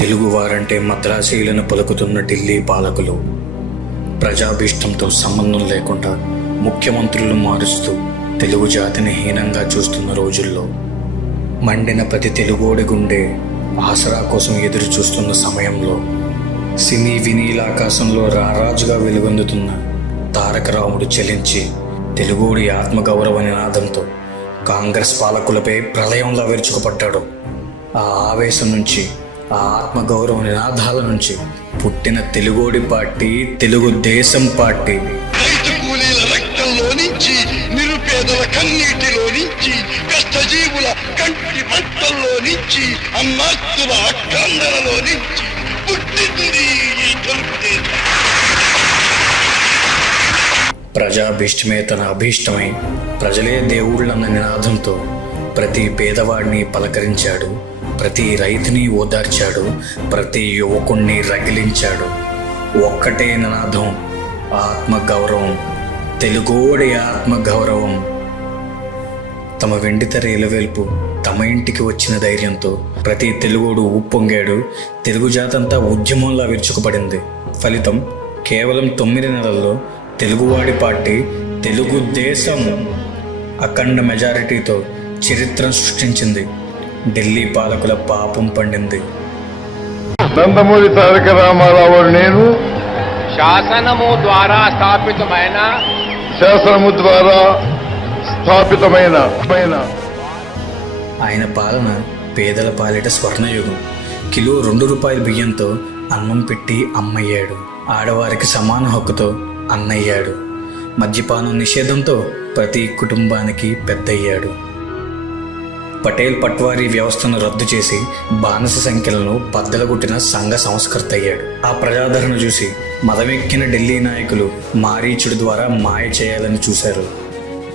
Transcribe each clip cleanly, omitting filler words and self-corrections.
తెలుగువారంటే మద్రాసీలను పలుకుతున్న ఢిల్లీ పాలకులు ప్రజాభీష్టంతో సంబంధం లేకుండా ముఖ్యమంత్రులు మారుస్తూ తెలుగు జాతిని హీనంగా చూస్తున్న రోజుల్లో మండిన ప్రతి తెలుగోడి గుండె ఆసరా కోసం ఎదురు చూస్తున్న సమయంలో సినీ వినీలాకాశంలో రారాజుగా వెలుగొందుతున్న తారక రాముడు చెలించి తెలుగోడి ఆత్మగౌరవ నినాదంతో కాంగ్రెస్ పాలకులపై ప్రళయంలా విరుచుకుపడ్డాడు. ఆ ఆవేశం నుంచి, ఆ ఆత్మగౌరవ నినాదాల నుంచి పుట్టిన తెలుగోడి పార్టీ తెలుగుదేశం పార్టీ. రైతు కూలీల రక్తంలో నుంచి, నిరుపేదల కన్నీటిలో నుంచి, కష్టజీవుల కంటి మంటల్లో నుంచి, అన్నాస్తుల అక్కందరలో నుంచి పుట్టింది ఈ తెలుగుదేశం. ప్రజాభీష్టమే తన అభీష్టమై ప్రజలే దేవుళ్ళన్న నినాదంతో ప్రతి పేదవాడిని పలకరించాడు, ప్రతి రైతుని ఓదార్చాడు, ప్రతి యువకుణ్ణి రగిలించాడు. ఒక్కటే నినాదం, ఆత్మగౌరవం, తెలుగోడి ఆత్మగౌరవం. తమ వెండితెర ఎలువెల్పు తమ ఇంటికి వచ్చిన ధైర్యంతో ప్రతి తెలుగోడు ఉప్పొంగాడు. తెలుగు జాతంతా ఉద్యమంలా విరుచుకుపడింది. ఫలితం కేవలం 9 నెలల్లో తెలుగువాడి పార్టీ తెలుగుదేశం అఖండ మెజారిటీతో చరిత్రను సృష్టించింది. ఢిల్లీ పాలకుల పాపం పండింది. నందమూరి తారక రామారావు నేను శాసనము ద్వారా స్థాపితమైన ఆయన పాలన పేదల పాలిట స్వర్ణయుగం. కిలో 2 రూపాయల బియ్యంతో అన్నం పెట్టి అమ్మయ్యాడు. ఆడవారికి సమాన హక్కుతో అన్నయ్యాడు. మద్యపానం నిషేధంతో ప్రతి కుటుంబానికి పెద్దయ్యాడు. పటేల్ పట్వారీ వ్యవస్థను రద్దు చేసి బానిస సంఖ్యలను బద్దలగొట్టిన సంఘ సంస్కర్త అయ్యాడు. ఆ ప్రజాదరణ చూసి మదమెక్కిన ఢిల్లీ నాయకులు మారీచుడి ద్వారా మాయ చేయాలని చూశారు.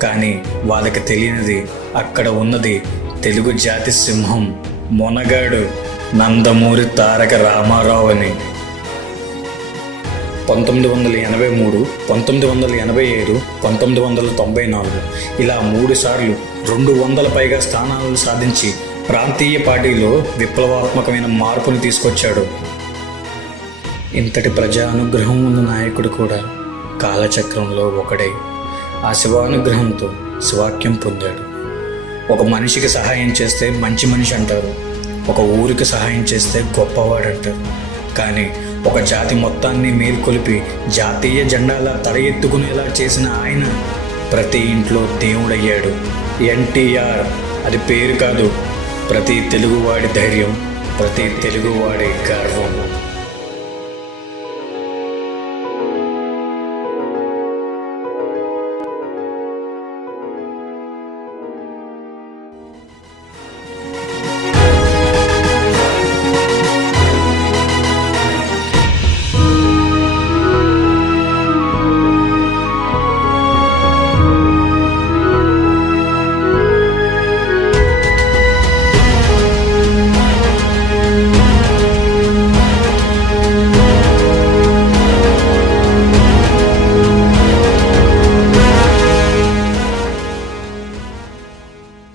కానీ వాళ్ళకి తెలియనిది, అక్కడ ఉన్నది తెలుగు జాతి సింహం, మొనగాడు నందమూరి తారక రామారావు అని. 1983, 1987, 1994 ఇలా 3 సార్లు 200 పైగా స్థానాలను సాధించి ప్రాంతీయ పార్టీలో విప్లవాత్మకమైన మార్పును తీసుకొచ్చాడు. ఇంతటి ప్రజా అనుగ్రహం ఉన్న నాయకుడు కూడా కాలచక్రంలో ఒకడై ఆ శివానుగ్రహంతో శివాక్యం పొందాడు. ఒక మనిషికి సహాయం చేస్తే మంచి మనిషి అంటారు, ఒక ఊరికి సహాయం చేస్తే గొప్పవాడంటారు. కానీ ఒక జాతి మొత్తాన్ని మేల్కొలిపి జాతీయ జెండాలా తల ఎత్తుకునేలా చేసిన ఆయన ప్రతి ఇంట్లో దేవుడయ్యాడు. ఎన్టీఆర్ అది పేరు కాదు, ప్రతి తెలుగువాడి ధైర్యం, ప్రతి తెలుగువాడి గర్వం.